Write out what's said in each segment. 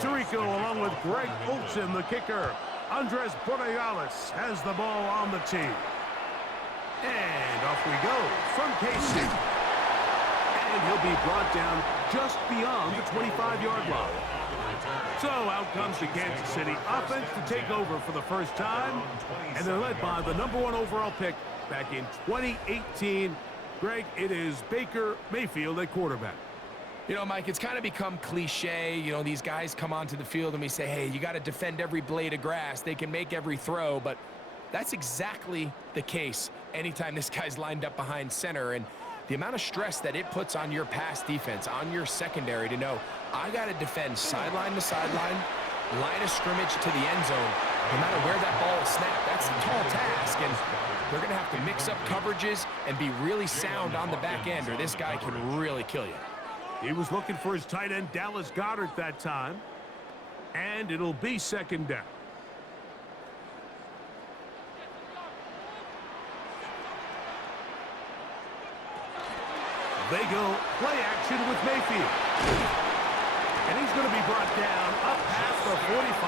Tirico along with Greg Olson, the kicker. Andres Borregales has the ball on the tee. And off we go from KC. And he'll be brought down just beyond the 25-yard line. So out comes the Kansas City offense to take over for the first time. And they're led by the #1 overall pick back in 2018. Greg, it is Baker Mayfield at quarterback. You know, Mike, it's kind of become cliche. You know, these guys come onto the field and we say, hey, you got to defend every blade of grass. They can make every throw, but that's exactly the case anytime this guy's lined up behind center. And the amount of stress that it puts on your pass defense, on your secondary to know, I got to defend sideline to sideline, line of scrimmage to the end zone, no matter where that ball is snapped. That's a tall task, and they're going to have to mix up coverages and be really sound on the back end, or this guy can really kill you. He was looking for his tight end, Dallas Goedert, that time. And it'll be second down. They go play action with Mayfield. And he's going to be brought down up past the 45.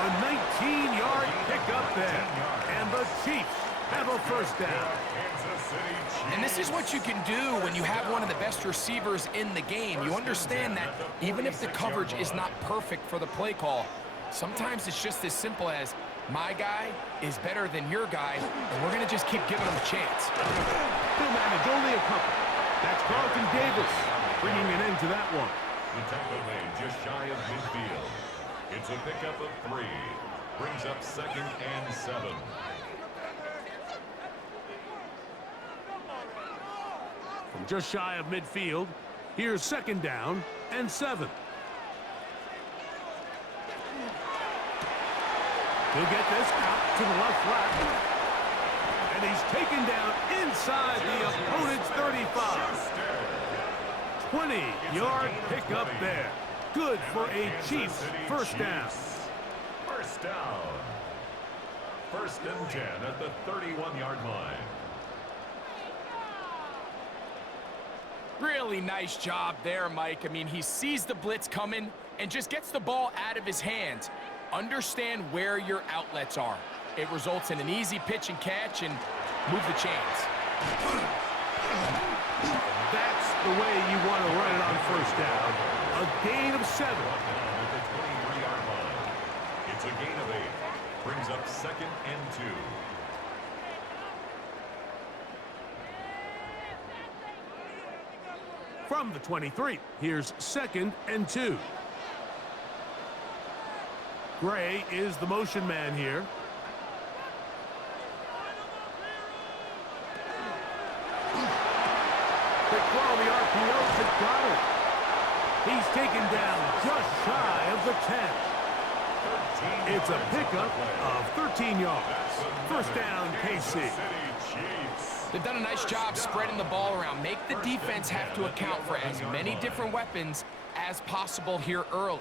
A 19-yard pickup there. And the Chiefs have a first down. And this is what you can do when you have one of the best receivers in the game. You understand that even if the coverage is not perfect for the play call, sometimes it's just as simple as, my guy is better than your guy, and we're going to just keep giving him a chance. He'll manage only a couple. That's Carlton Davis bringing an end to that one. The tackle made just shy of midfield. It's a pickup of 3. Brings up 2nd and 7. From just shy of midfield, here's 2nd down and 7. He'll get this out to the left flat. And he's taken down inside the opponent's 35. 20-yard pickup there. Good for a Chiefs first down. First down. 1st and 10 at the 31-yard line. Really nice job there, Mike. I mean, he sees the blitz coming and just gets the ball out of his hands. Understand where your outlets are. It results in an easy pitch and catch and move the chains. That's the way you want to run it on first down. A gain of 7. At the 23-yard line. It's a gain of 8. Brings up 2nd and 2. From the 23, here's 2nd and 2. Gray is the motion man here. Quick throw, the RPO to Goddard. He's taken down just shy of the 10. It's a pickup of 13 yards. First down, KC. They've done a nice job spreading the ball around. Make the defense have to account for as many different weapons as possible here early.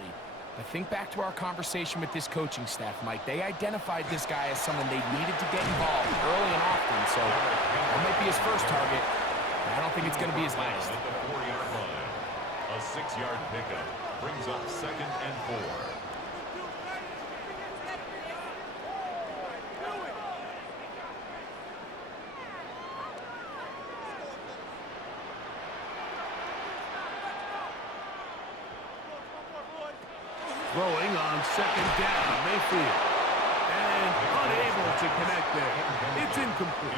But think back to our conversation with this coaching staff, Mike. They identified this guy as someone they needed to get involved early and often. So that might be his first target, but I don't think it's going to be his last. At the 4-yard line. A 6-yard pickup. Brings up 2nd and 4. Throwing on 2nd down, Mayfield. And unable to connect there. It's incomplete.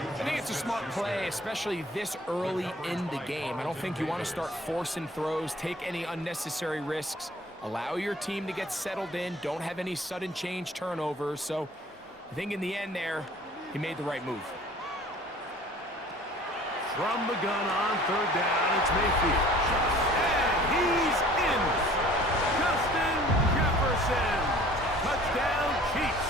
I think it's a smart play, especially this early in the game. I don't think you want to start forcing throws, take any unnecessary risks. Allow your team to get settled in. Don't have any sudden change turnovers. So I think in the end there, he made the right move. From the gun on 3rd down, it's Mayfield. And he's in. Justin Jefferson. Touchdown, Chiefs.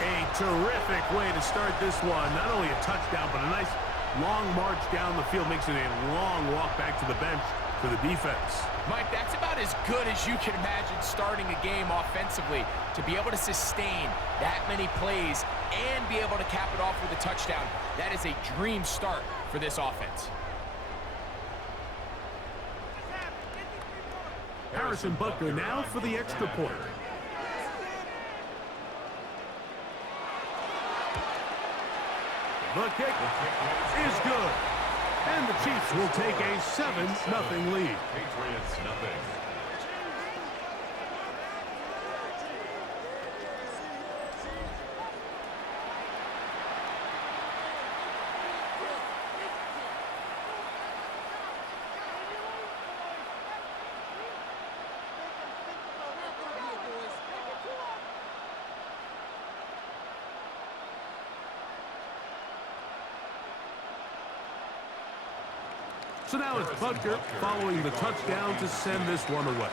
A terrific way to start this one. Not only a touchdown, but a nice long march down the field. Makes it a long walk back to the bench for the defense. Mike, that's about as good as you can imagine starting a game offensively. To be able to sustain that many plays and be able to cap it off with a touchdown, that is a dream start for this offense. Harrison Butker now for the extra point. The kick is good. And the Chiefs will take a 7-0 lead. Patriots nothing. So now it's Butker following the touchdown to send this one away.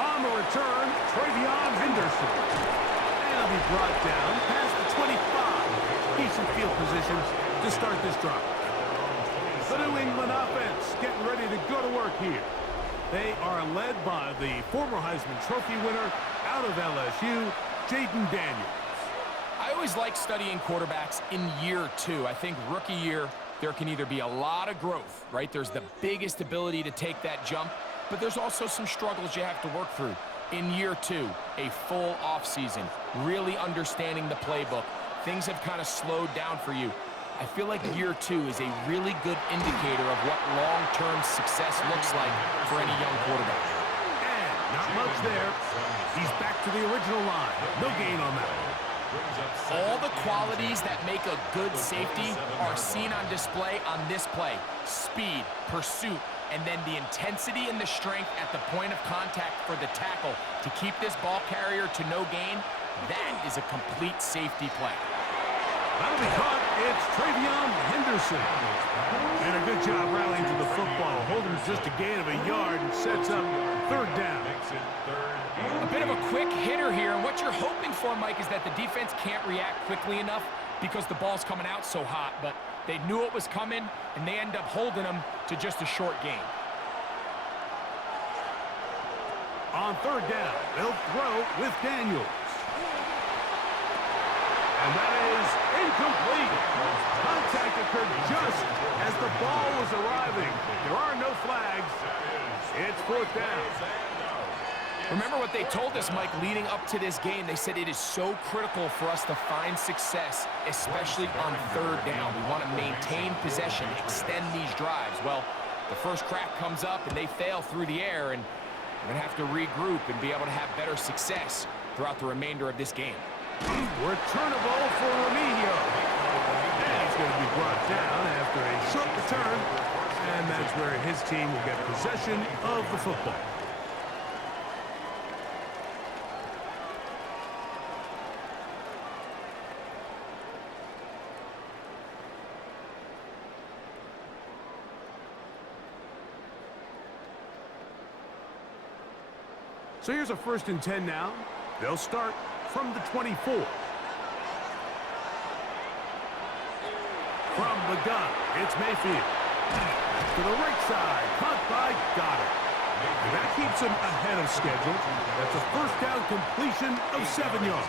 On the return, Travion Henderson. And he'll be brought down past the 25. Decent field position to start this drive. The New England offense getting ready to go to work here. They are led by the former Heisman Trophy winner out of LSU, Jaden Daniels. I always like studying quarterbacks in year two. I think rookie year, there can either be a lot of growth, right? There's the biggest ability to take that jump, but there's also some struggles you have to work through. In year two, a full offseason, really understanding the playbook. Things have kind of slowed down for you. I feel like year two is a really good indicator of what long-term success looks like for any young quarterback. And not much there. He's back to the original line. No gain on that. All the qualities that make a good safety are seen on display on this play. Speed, pursuit, and then the intensity and the strength at the point of contact for the tackle to keep this ball carrier to no gain. That is a complete safety play. That'll be caught. It's Travion Henderson. And a good job rallying to the football. Holding just a gain of a yard and sets up third down. A bit of a quick hitter here, and what you're hoping for, Mike, is that the defense can't react quickly enough because the ball's coming out so hot, but they knew it was coming, and they end up holding them to just a short gain. On third down, they'll throw with Daniels. And that is incomplete. Contact occurred just as the ball was arriving. There are no flags. It's fourth down. Remember what they told us, Mike, leading up to this game. They said it is so critical for us to find success, especially on third down. We want to maintain possession, extend these drives. Well, the first crack comes up, and they fail through the air, and we're going to have to regroup and be able to have better success throughout the remainder of this game. Returnable for Remigio. And he's going to be brought down after a short return, and that's where his team will get possession of the football. So here's a 1st and 10 now. They'll start from the 24. From the gun, it's Mayfield. To the right side, caught by Goddard. And that keeps him ahead of schedule. That's a first down completion of 7 yards.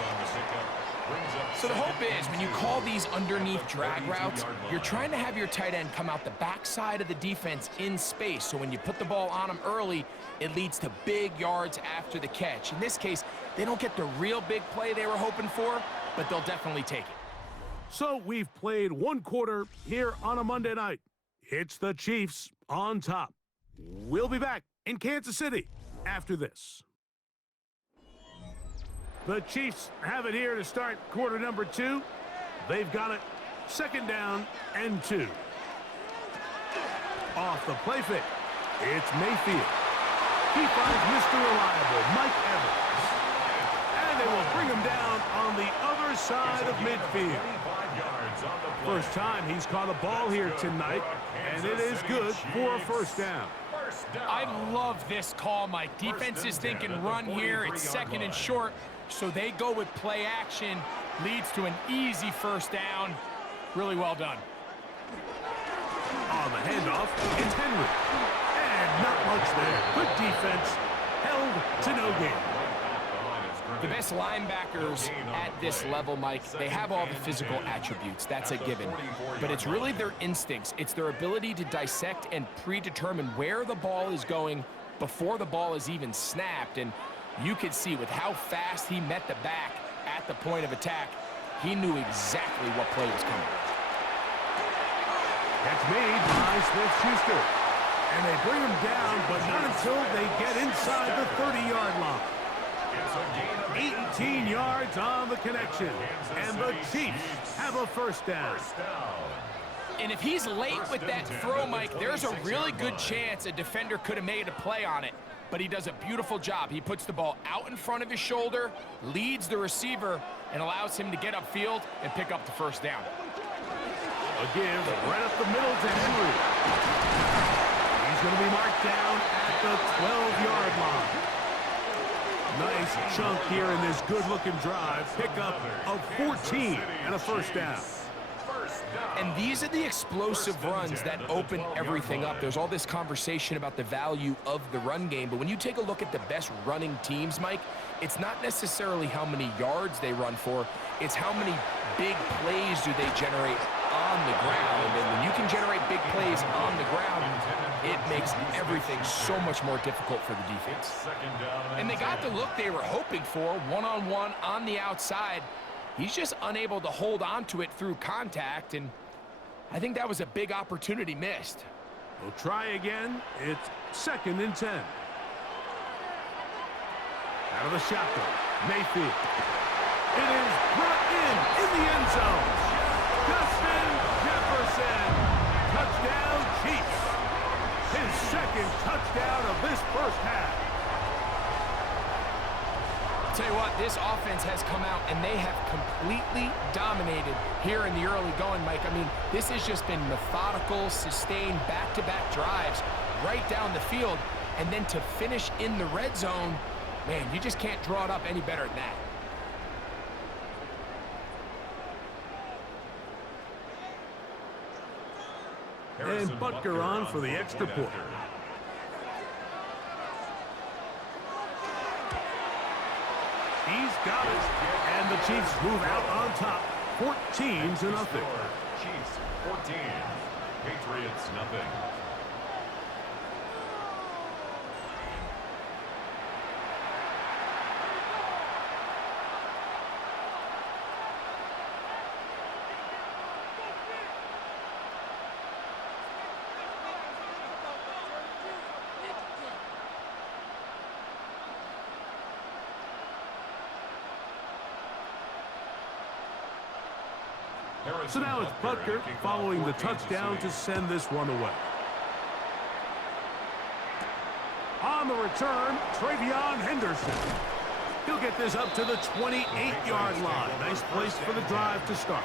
So the hope is when you call these underneath drag routes, you're trying to have your tight end come out the backside of the defense in space. So when you put the ball on him early, it leads to big yards after the catch. In this case, they don't get the real big play they were hoping for, but they'll definitely take it. So we've played one quarter here on a Monday night. It's the Chiefs on top. We'll be back in Kansas City after this. The Chiefs have it here to start quarter number 2. They've got it 2nd down and 2. Off the play fake, it's Mayfield. He finds Mr. Reliable, Mike Evans. And they will bring him down on the other side of midfield. First time he's caught a ball here tonight, and it is good for a first down. I love this call, Mike. Defense is thinking run here. It's 2nd and short, so they go with play action. Leads to an easy first down. Really well done. On the handoff, it's Henry. And not much there. Good defense. Held to no gain. The best linebackers at this level, Mike, they have all the physical attributes. That's a given. But it's really their instincts. It's their ability to dissect and predetermine where the ball is going before the ball is even snapped. And you could see with how fast he met the back at the point of attack, he knew exactly what play was coming. That's made by Smith-Schuster. And they bring him down, but not until they get inside the 30-yard line. 18 yards on the connection. And the Chiefs have a first down. And if he's late with that throw, Mike, there's a really good chance a defender could have made a play on it. But he does a beautiful job. He puts the ball out in front of his shoulder, leads the receiver, and allows him to get upfield and pick up the first down. A give right up the middle to Henry. He's going to be marked down at the 12-yard line. Nice chunk here in this good-looking drive. Pickup of 14 and a first down. And these are the explosive runs that open everything up. There's all this conversation about the value of the run game, but when you take a look at the best running teams, Mike, it's not necessarily how many yards they run for, it's how many big plays do they generate on the ground. And when you can generate big plays on the ground, it makes everything so much more difficult for the defense. And they got the look they were hoping for, one-on-one on the outside. He's just unable to hold on to it through contact, and I think that was a big opportunity missed. We'll try again. It's 2nd and 10. Out of the shotgun, Mayfield. It is brought in the end zone. Justin Jefferson. Touchdown, Chiefs. His 2nd touchdown of this first half. Tell you what, this offense has come out and they have completely dominated here in the early going, Mike. I mean, this has just been methodical, sustained, back-to-back drives right down the field. And then to finish in the red zone, man, you just can't draw it up any better than that. And Butker on for the extra point. He's got it. And the Chiefs move out on top. 14-0. Chiefs 14. Patriots nothing. So now it's Butker following the touchdown to send this one away. On the return, Travion Henderson. He'll get this up to the 28-yard line. Nice place for the drive to start.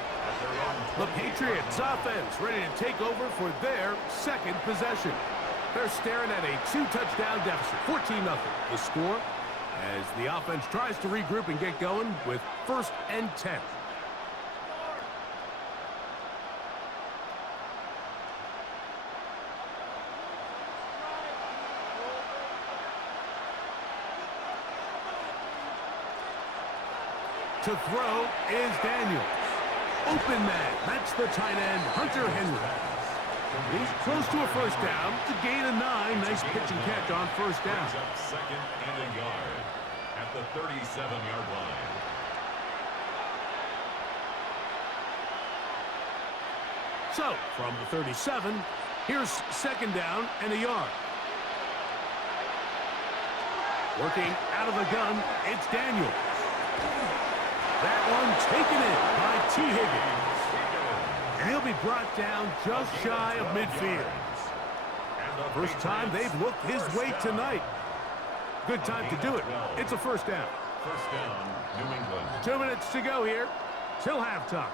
The Patriots offense ready to take over for their 2nd possession. They're staring at a 2-touchdown deficit, 14-0. The score as the offense tries to regroup and get going with 1st and 10. To throw is Daniels. Open man. That's the tight end, Hunter Henry. He's close to a first down. To gain a 9. Nice pitch and catch on first down. Up 2nd and a yard at the 37-yard line. So, from the 37, here's 2nd down and a yard. Working out of the gun, it's Daniels. That one taken in by T. Higgins. And he'll be brought down just shy of midfield. First time they've looked his way tonight. Good time to do it. It's a first down. First down, New England. 2 minutes to go here till halftime.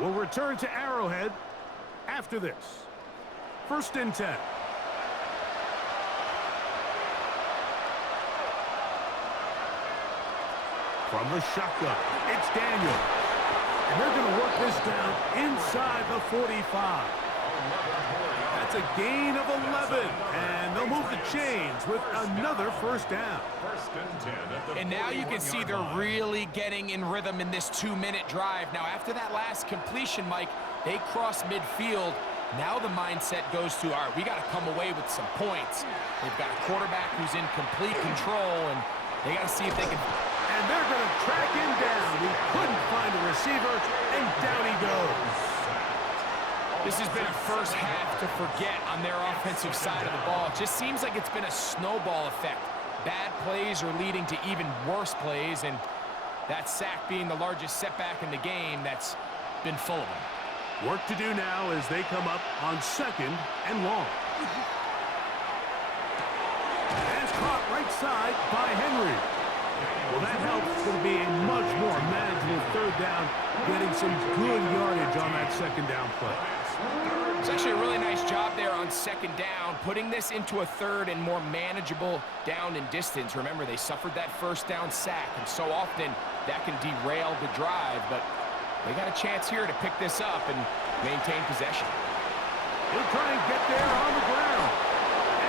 We'll return to Arrowhead after this. 1st and 10. From the shotgun, it's Daniels. And they're going to work this down inside the 45. That's a gain of 11, and they'll move the chains with another first down. And now you can see they're really getting in rhythm in this 2-minute drive. Now, after that last completion, Mike, they cross midfield. Now the mindset goes to, all right, we got to come away with some points. They've got a quarterback who's in complete control, and they got to see if they can. And they're going to track him down. He couldn't find a receiver, and down he goes. This has been a first half to forget on their offensive side of the ball. It just seems like it's been a snowball effect. Bad plays are leading to even worse plays, and that sack being the largest setback in the game, that's been full of them. Work to do now as they come up on 2nd and long. And it's caught right side by Henry. Well, that helps. It'll be a much more manageable 3rd down, getting some good yardage on that 2nd down play. It's actually a really nice job there on 2nd down, putting this into a 3rd and more manageable down and distance. Remember, they suffered that 1st down sack, and so often that can derail the drive, but they got a chance here to pick this up and maintain possession. He'll try and get there on the ground,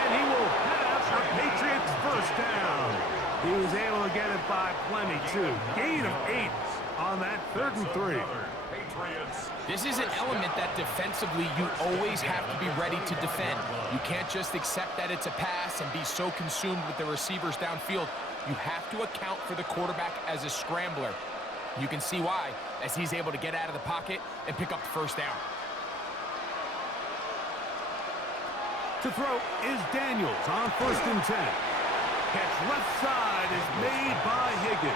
and he will have a Patriots 1st down. He was able to get it by plenty, too. Gain of 8 on that 3rd and 3. This is an element that defensively you always have to be ready to defend. You can't just accept that it's a pass and be so consumed with the receivers downfield. You have to account for the quarterback as a scrambler. You can see why, as he's able to get out of the pocket and pick up the 1st down. To throw is Daniels on 1st and 10. Catch left side is made by Higgins.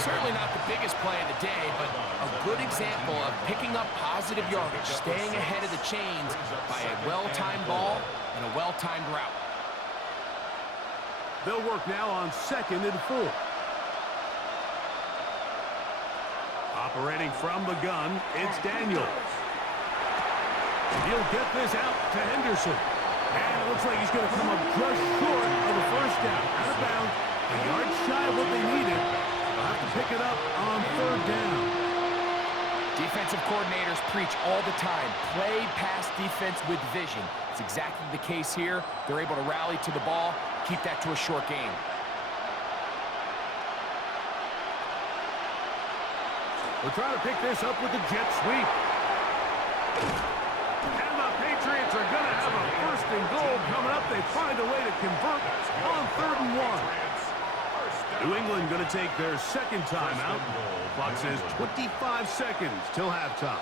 Certainly not the biggest play of the day, but a good example of picking up positive yardage, staying ahead of the chains by a well-timed ball and a well-timed route. They'll work now on 2nd and 4. Operating from the gun, it's Daniels. He'll get this out to Henderson. And it looks like he's going to come up just short of the 1st down. Out of bounds, a yard shy of what they needed. They'll have to pick it up on 3rd down. Defensive coordinators preach all the time, play pass defense with vision. It's exactly the case here. They're able to rally to the ball, keep that to a short game. We're trying to pick this up with the jet sweep. And the Patriots are going to have a 1st and goal coming up. They find a way to convert on 3rd and 1. New England going to take their 2nd timeout. Clock says 25 seconds till halftime.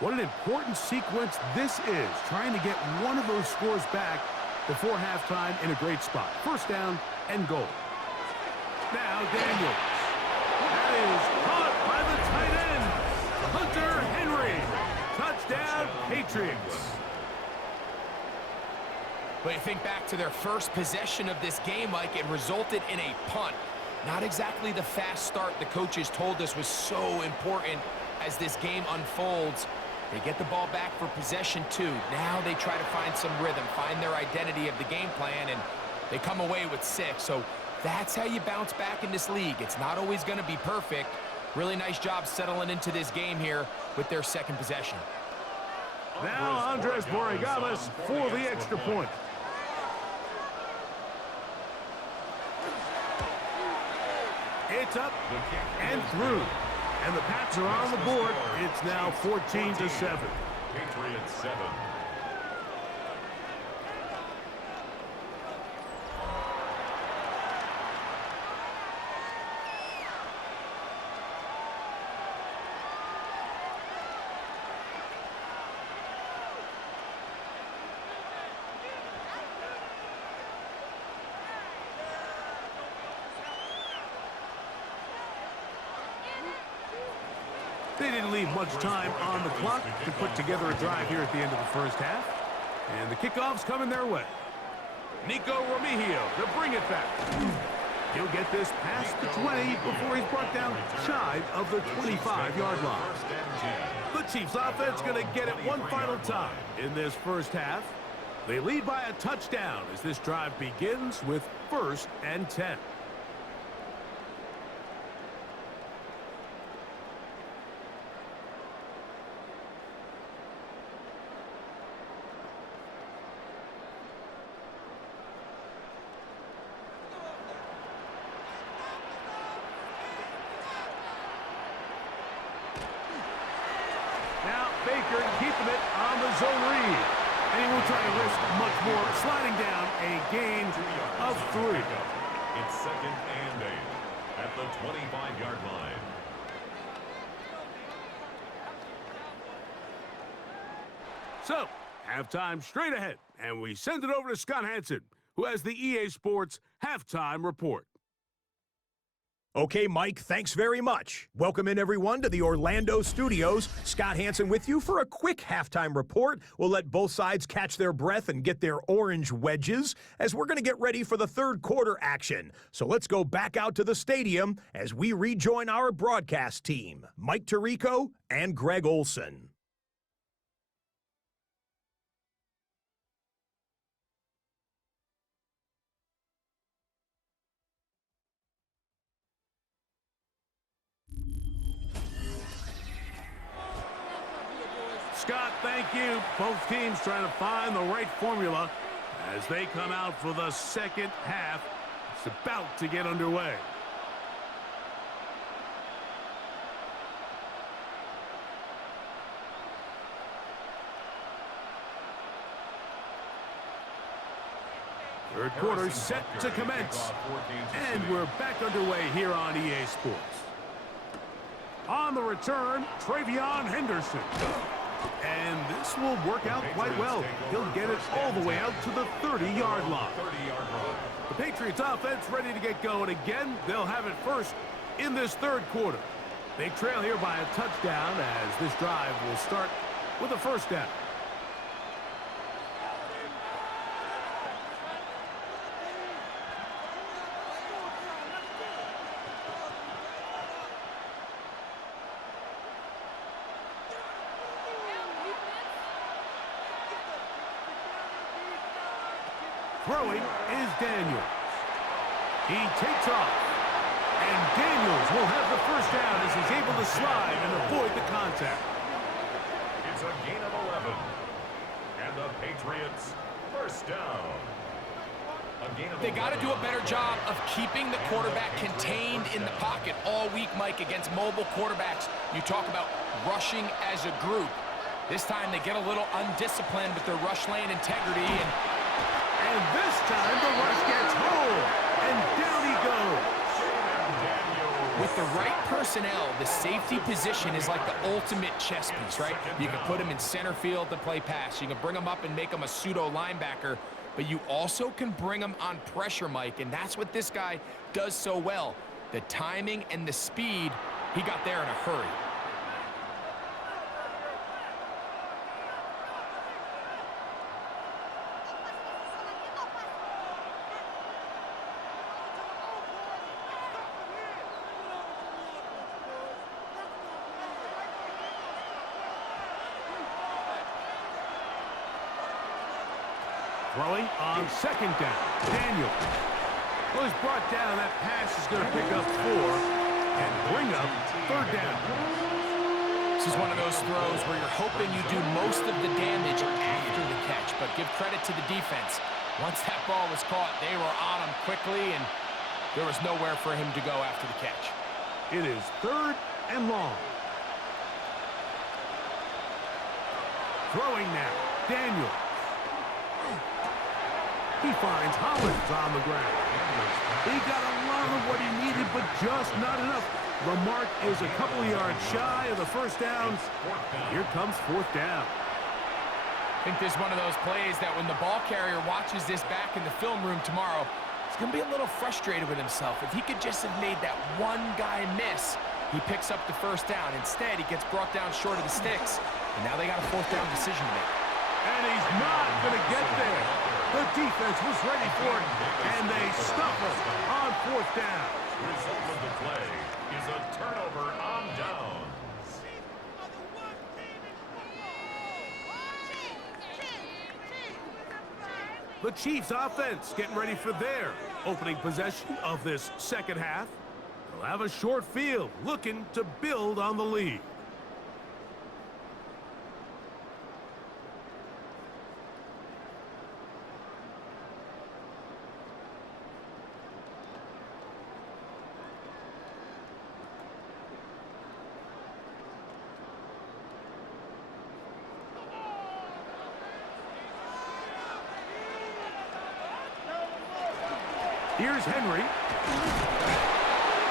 What an important sequence this is, trying to get one of those scores back before halftime in a great spot. 1st down and goal. Now Daniels. That is caught by the tight end, Hunter Henry. Touchdown, Patriots. But you think back to their first possession of this game, Mike, it resulted in a punt. Not exactly the fast start the coaches told us was so important as this game unfolds. They get the ball back for possession 2. Now they try to find some rhythm, find their identity of the game plan, and they come away with 6. So that's how you bounce back in this league. It's not always going to be perfect. Really nice job settling into this game here with their 2nd possession. Now Andres Borregales for the extra point. It's up and through. And the Pats are on the board. It's now 14-7. Patriots 7. They didn't leave much time on the clock to put together a drive here at the end of the 1st half. And the kickoff's coming their way. Nico Remigio to bring it back. He'll get this past the 20 before he's brought down shy of the 25-yard line. The Chiefs offense going to get it one final time in this 1st half. They lead by a touchdown as this drive begins with 1st and 10. Now Baker keeping it on the zone read. And he won't try to risk much more, sliding down a gain of 3. It's 2nd and 8 at the 25-yard line. So, halftime straight ahead, and we send it over to Scott Hansen, who has the EA Sports Halftime Report. Okay, Mike, thanks very much. Welcome in, everyone, to the Orlando studios. Scott Hansen with you for a quick halftime report. We'll let both sides catch their breath and get their orange wedges as we're going to get ready for the third quarter action. So let's go back out to the stadium as we rejoin our broadcast team, Mike Tirico and Greg Olson. Scott, thank you. Both teams trying to find the right formula as they come out for the second half. It's about to get underway. Third quarter set to commence. And we're back underway here on EA Sports. On the return, Travion Henderson. And this will work out quite well. He'll get it all the way out to the 30-yard line. The Patriots offense ready to get going again. They'll have it first in this third quarter. They trail here by a touchdown as this drive will start with a 1st down. Throwing is Daniels. He takes off. And Daniels will have the 1st down as he's able to slide and avoid the contact. It's a gain of 11. And the Patriots 1st down. They got to do a better job of keeping the quarterback contained in the pocket all week, Mike, against mobile quarterbacks. You talk about rushing as a group. This time they get a little undisciplined with their rush lane integrity. And this time the rush gets home. And down he goes. With the right personnel, the safety position is like the ultimate chess piece, right? You can put him in center field to play pass. You can bring him up and make him a pseudo linebacker. But you also can bring him on pressure, Mike. And that's what this guy does so well. The timing and the speed, he got there in a hurry. Throwing on 2nd down. Daniel was brought down. That pass is going to pick up 4 and bring up 3rd down. This is one of those throws where you're hoping you do most of the damage after the catch, but give credit to the defense. Once that ball was caught, they were on him quickly, and there was nowhere for him to go after the catch. It is 3rd and long. Throwing now. Daniel. He finds Hollins on the ground. He got a lot of what he needed, but just not enough. The mark is a couple of yards shy of the 1st down. Here comes 4th down. I think this is one of those plays that when the ball carrier watches this back in the film room tomorrow, he's going to be a little frustrated with himself. If he could just have made that one guy miss, he picks up the 1st down. Instead, he gets brought down short of the sticks, and now they got a 4th down decision to make. And he's not going to get there. The defense was ready for it, and they stop him on 4th down. Result of the play is a turnover on downs. The Chiefs offense getting ready for their opening possession of this second half. They'll have a short field looking to build on the lead. Here's Henry.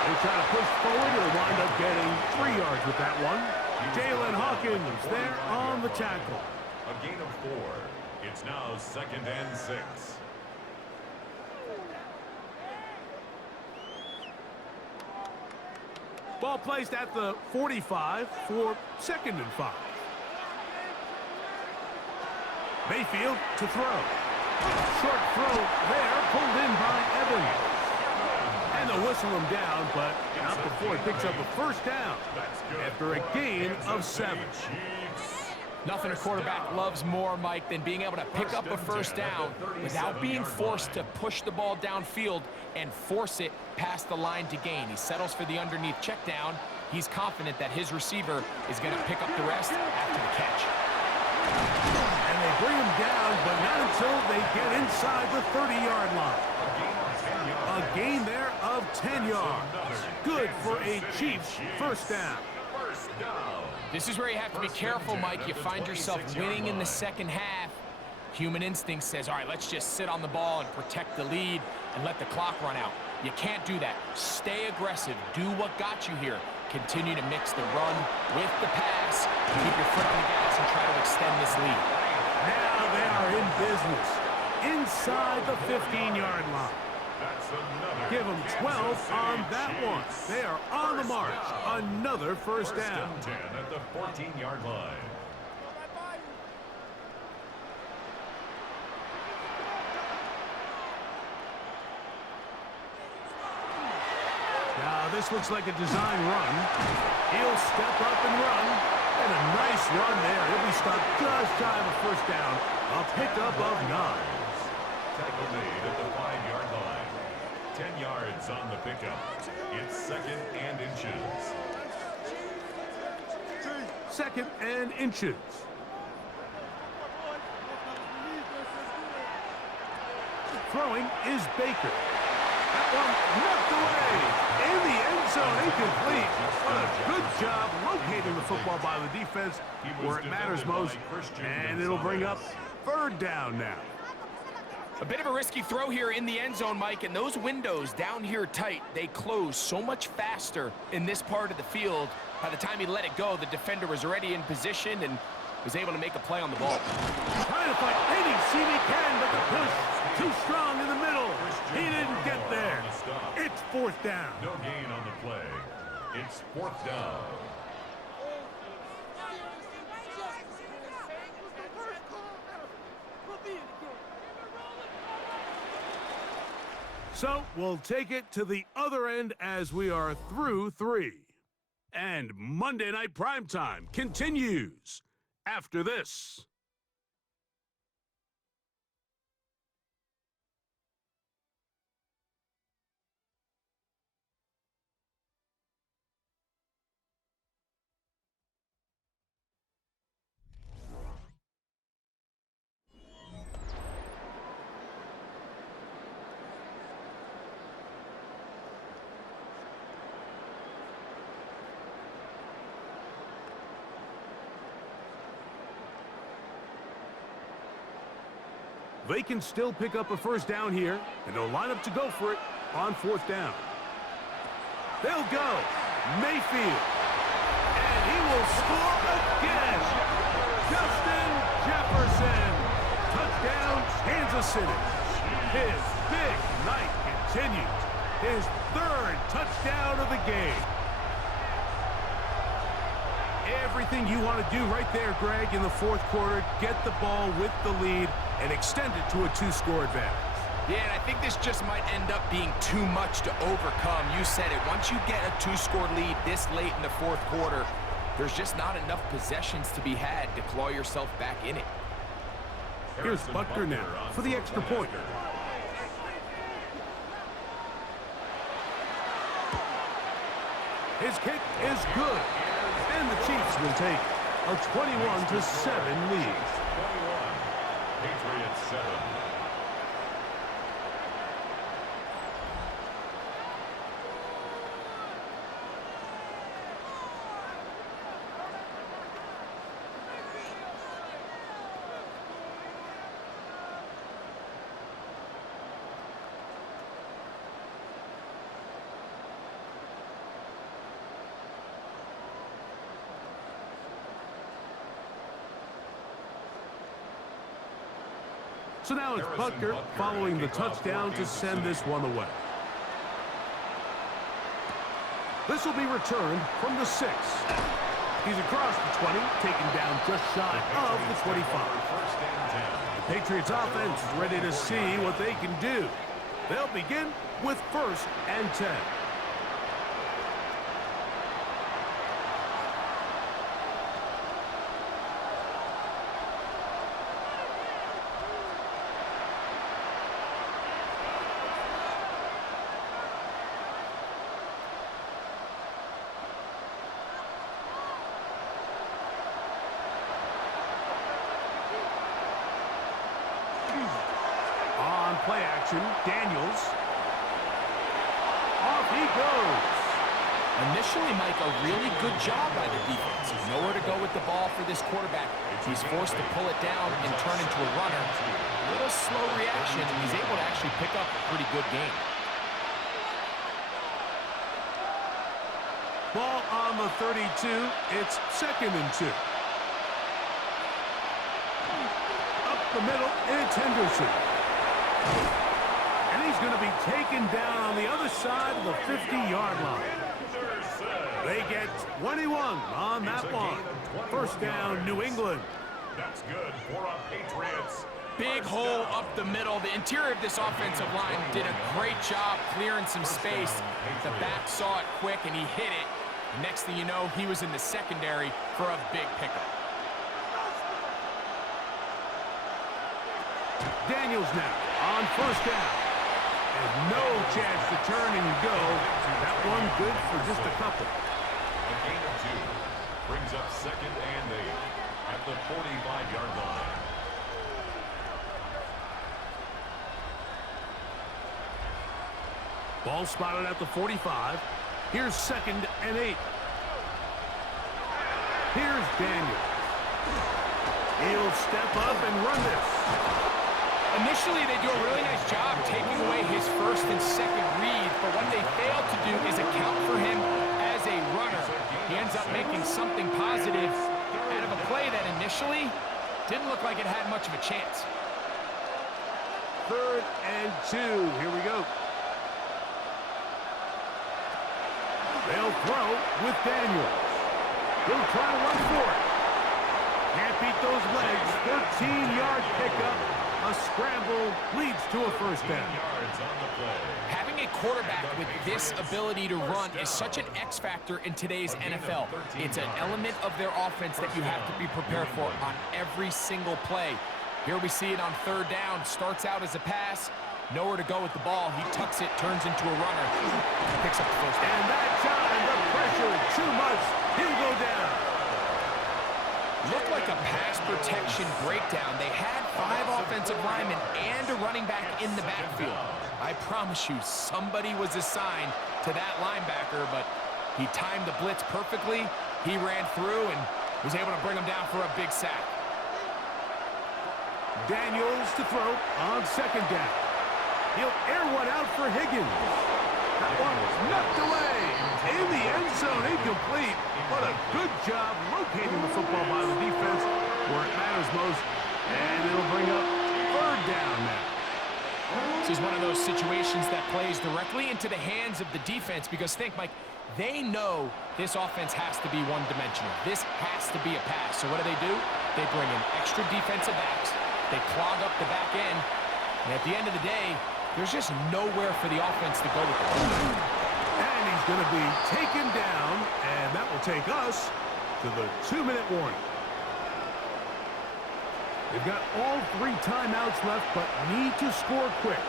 They try to push forward and wind up getting 3 yards with that one. Jalen Hawkins there on the tackle. A gain of 4. It's now 2nd and 6. Ball placed at the 45 for 2nd and 5. Mayfield to throw. Short throw there, pulled in by Evans. And they'll whistle him down, but not before he picks up a first down after a gain of 7. Nothing a quarterback loves more, Mike, than being able to pick up a first down without being forced to push the ball downfield and force it past the line to gain. He settles for the underneath check down. He's confident that his receiver is going to pick up the rest after the catch. And they bring him down, but not until they get inside the 30-yard line. A gain there of 10 yards. Good for a Chiefs first down. This is where you have to be careful, Mike. You find yourself winning in the second half. Human instinct says, all right, let's just sit on the ball and protect the lead and let the clock run out. You can't do that. Stay aggressive. Do what got you here. Continue to mix the run with the pass. Keep your foot on the gas and try to extend this lead. Now they are in business inside the 15-yard line. Give them 12 on that one. They are on the march. Another first down. 10 at the 14-yard line. Now this looks like a design run. He'll step up and run. And a nice run there. He'll be stopped just shy of a first down. A pickup of 9. Tackle made at the 5-yard line. 10 yards on the pickup. It's 2nd and inches. 2nd and inches. Throwing is Baker. That one knocked away. In the end zone, incomplete. What a good job locating the football by the defense where it matters most. And it'll bring up 3rd down now. A bit of a risky throw here in the end zone, Mike, and those windows down here tight, they close so much faster in this part of the field. By the time he let it go, the defender was already in position and was able to make a play on the ball. Trying to fight any seam he can, but the push too strong in the middle. He didn't get there. It's 4th down. No gain on the play. It's 4th down. So we'll take it to the other end as we are through 3. And Monday Night Primetime continues after this. They can still pick up a first down here, and they'll line up to go for it on 4th down. They'll go. Mayfield. And he will score again. Justin Jefferson. Touchdown, Kansas City. His big night continues. His 3rd touchdown of the game. Everything you want to do right there, Greg, in the 4th quarter. Get the ball with the lead and extend it to a 2-score advantage. Yeah, and I think this just might end up being too much to overcome. You said it. Once you get a 2-score lead this late in the 4th quarter, there's just not enough possessions to be had to claw yourself back in it. Here's Butker now for the extra point. His kick is good. And the Chiefs will take a 21-7 lead. 21. Patriots 7. So now it's Butker following the touchdown to send this one away. This will be returned from the 6. He's across the 20, taken down just shy of the 25. The Patriots offense is ready to see what they can do. They'll begin with 1st and 10. Play action, Daniels. Off he goes. Initially, Mike, a really good job by the defense. Nowhere to go with the ball for this quarterback. He's forced to pull it down and turn into a runner. A little slow reaction, and he's able to actually pick up a pretty good game. Ball on the 32. It's 2nd and 2. Up the middle, it's Henderson. And he's going to be taken down on the other side of the 50-yard line. They get 21 on that one. 1st down, New England. That's good for our Patriots. Big hole up the middle. The interior of this offensive line did a great job clearing some space. The back saw it quick, and he hit it. Next thing you know, he was in the secondary for a big pickup. Daniels now on 1st down. And no chance to turn and go. That one good for just a couple. A gain of 2 brings up 2nd and 8 at the 45-yard line. Ball spotted at the 45. Here's 2nd and 8. Here's Daniels. He'll step up and run this. Initially, they do a really nice job taking away his 1st and 2nd read, but what they fail to do is account for him as a runner. He ends up making something positive out of a play that initially didn't look like it had much of a chance. 3rd and 2. Here we go. They'll throw with Daniels. He'll try to run for it. Can't beat those legs. 13-yard pickup. A scramble leads to a 1st down. Having a quarterback with this ability to run is such an X factor in today's NFL. It's an element of their offense that you have to be prepared for on every single play. Here we see it on 3rd down. Starts out as a pass. Nowhere to go with the ball. He tucks it, turns into a runner. Picks up the 1st down. And that time, the pressure too much. He'll go down. Looked like a pass protection breakdown. They had 5 offensive linemen and a running back in the backfield. I promise you, somebody was assigned to that linebacker, but he timed the blitz perfectly. He ran through and was able to bring him down for a big sack. Daniels to throw on 2nd down. He'll air one out for Higgins. That one is knocked away. In the end zone, incomplete. What a good job locating the football by the defense where it matters most. And it'll bring up 3rd down now. This is one of those situations that plays directly into the hands of the defense because think, Mike, they know this offense has to be one-dimensional. This has to be a pass. So what do? They bring in extra defensive backs. They clog up the back end. And at the end of the day, there's just nowhere for the offense to go with it. And he's going to be taken down, and that will take us to the 2-minute warning. They've got all 3 timeouts left, but need to score quick.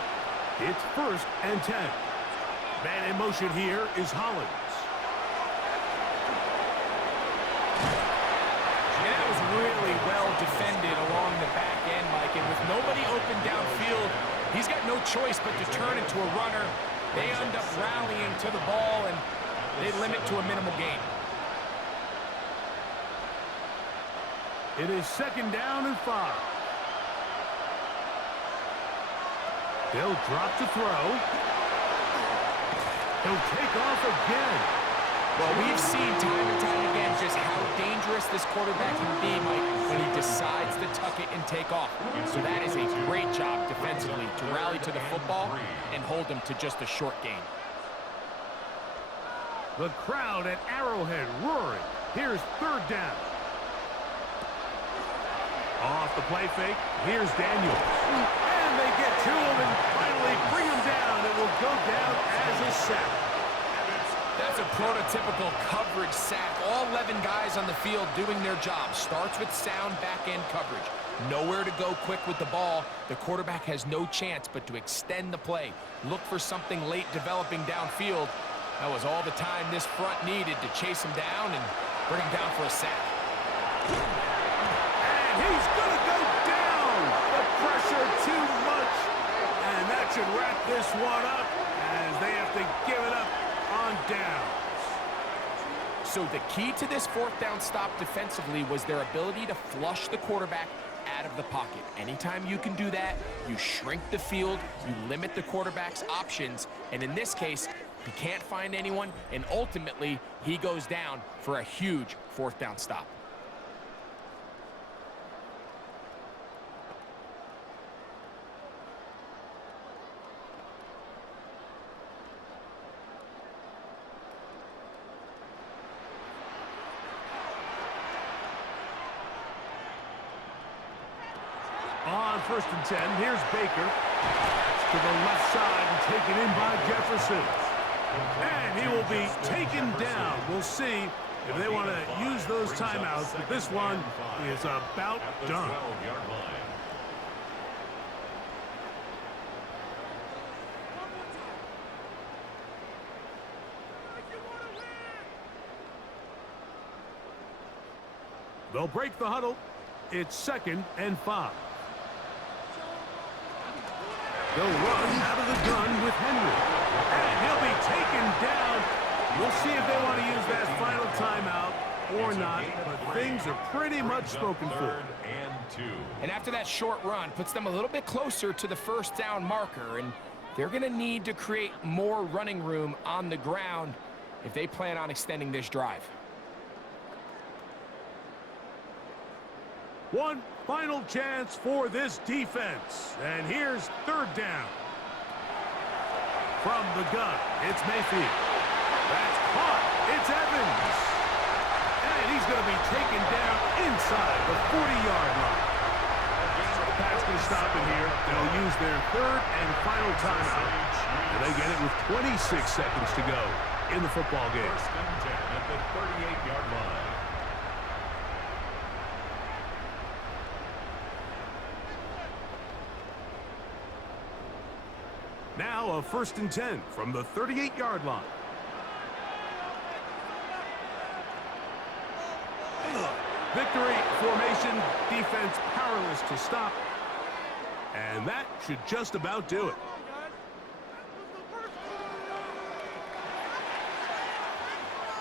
It's 1st and 10. Man in motion here is Hollins. And that was really well defended along the back end, Mike. And with nobody open downfield, he's got no choice but to turn into a runner. They end up rallying to the ball, and they limit to a minimal gain. It is 2nd down and 5. They'll drop to throw. He'll take off again. Well, we've seen time and time again just how dangerous this quarterback can be, Mike, when he decides to tuck it and take off. So that is a great job defensively to rally to the football and hold him to just a short gain. The crowd at Arrowhead roaring. Here's 3rd down. Off the play fake, here's Daniels. And they get to him and finally bring him down. It will go down as a sack. That's a prototypical coverage sack. All 11 guys on the field doing their job. Starts with sound back-end coverage. Nowhere to go quick with the ball. The quarterback has no chance but to extend the play. Look for something late developing downfield. That was all the time this front needed to chase him down and bring him down for a sack. He's going to go down. The pressure too much. And that should wrap this one up as they have to give it up on downs. So the key to this 4th down stop defensively was their ability to flush the quarterback out of the pocket. Anytime you can do that, you shrink the field, you limit the quarterback's options, and in this case, he can't find anyone, and ultimately, he goes down for a huge 4th down stop. On 1st and 10, here's Baker. That's to the left side and taken in by Jefferson. And he will be taken down. We'll see if they want to use those timeouts, but this one is about done. They'll break the huddle. It's 2nd and 5. They'll run out of the gun with Henry. And he'll be taken down. We'll see if they want to use that final timeout or not, but things are pretty much spoken for. And after that short run, puts them a little bit closer to the 1st down marker, and they're going to need to create more running room on the ground if they plan on extending this drive. One final chance for this defense. And here's 3rd down. From the gun, it's Mayfield. That's caught. It's Evans. And he's going to be taken down inside the 40-yard line. The Pats going to stop it here. They'll use their 3rd and final timeout. And they get it with 26 seconds to go in the football game. 1st and 10 at the 38-yard line. Now a 1st and 10 from the 38-yard line. Victory formation, defense powerless to stop. And that should just about do it.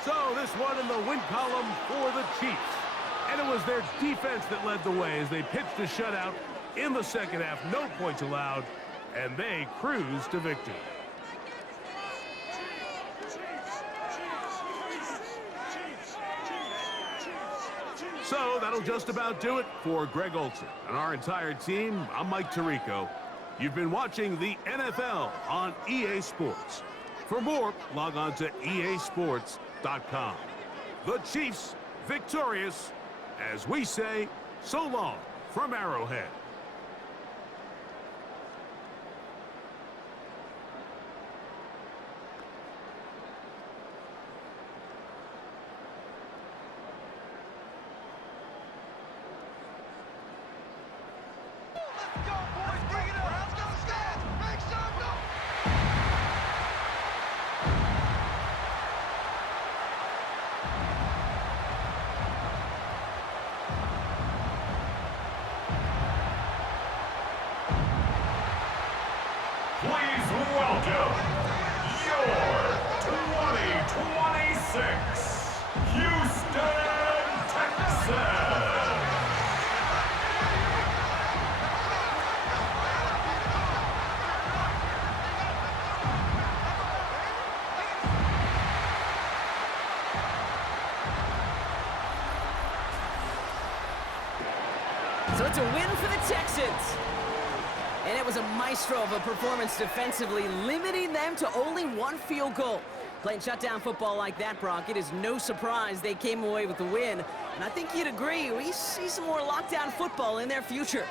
So this one in the win column for the Chiefs. And it was their defense that led the way as they pitched a shutout in the 2nd half. No points allowed. And they cruise to victory. So that'll just about do it for Greg Olson and our entire team. I'm Mike Tirico. You've been watching the NFL on EA Sports. For more, log on to easports.com. The Chiefs victorious as we say so long from Arrowhead. Please welcome your 2026 Houston Texans. So it's a win for the Texans. And it was a maestro of a performance defensively, limiting them to only one field goal. Playing shutdown football like that, Brock, it is no surprise they came away with the win. And I think you'd agree, we see some more lockdown football in their future.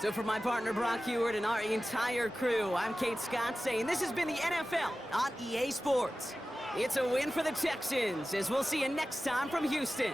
So for my partner, Brock Heward, and our entire crew, I'm Kate Scott saying this has been the NFL on EA Sports. It's a win for the Texans, as we'll see you next time from Houston.